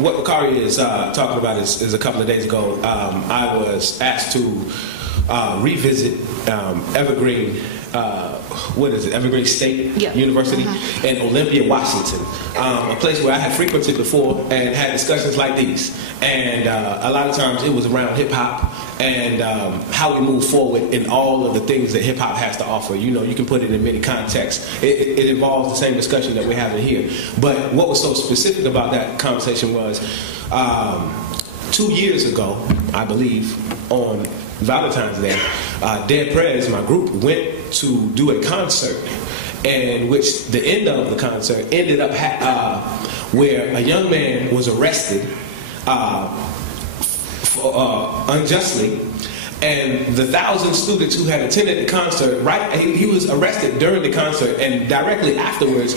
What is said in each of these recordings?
what Kari is talking about is a couple of days ago. I was asked to revisit Evergreen. What is it? Evergreen State University in Olympia, Washington, a place where I had frequented before and had discussions like these. And a lot of times it was around hip hop and how we move forward in all of the things that hip hop has to offer. You know, you can put it in many contexts. It involves the same discussion that we're having here. But what was so specific about that conversation was 2 years ago, I believe, on Valentine's Day, Dead Prez, my group, went to do a concert, in which the end of the concert ended up where a young man was arrested unjustly, and the 1,000 students who had attended the concert, he was arrested during the concert, and directly afterwards,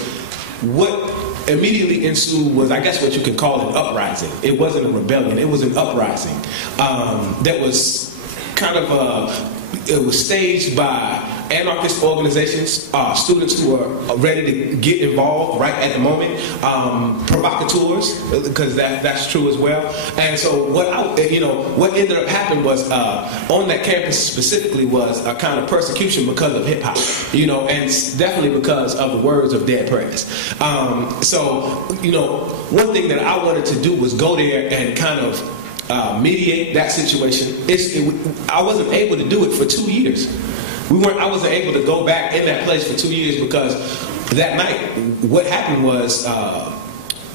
what immediately ensued was, I guess, what you could call an uprising. It wasn't a rebellion; it was an uprising that was kind of it was staged by anarchist organizations, students who are ready to get involved right at the moment, provocateurs, because that's true as well. And so what ended up happening was on that campus specifically was a kind of persecution because of hip hop, and it's definitely because of the words of Dead Prez. So one thing that I wanted to do was go there and kind of mediate that situation. I wasn't able to do it for 2 years. I wasn't able to go back in that place for 2 years because that night, what happened was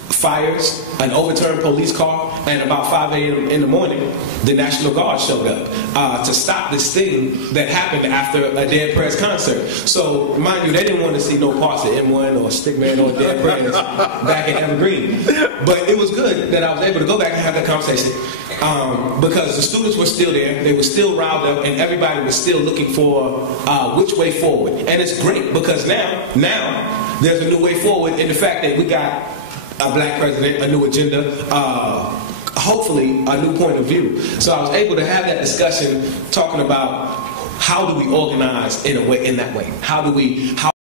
fires, an overturned police car, and about 5 a.m. in the morning, the National Guard showed up to stop this thing that happened after a Dead Prez concert. So, mind you, they didn't want to see no parts of M1 or Stickman or Dead Prez back in Evergreen. But it was good that I was able to go back and have that conversation because the students were still there, they were still riled up, and everybody was still looking for which way forward. And it's great because now there's a new way forward in the fact that we got a black president, a new agenda, hopefully a new point of view. So I was able to have that discussion talking about how do we organize in that way? How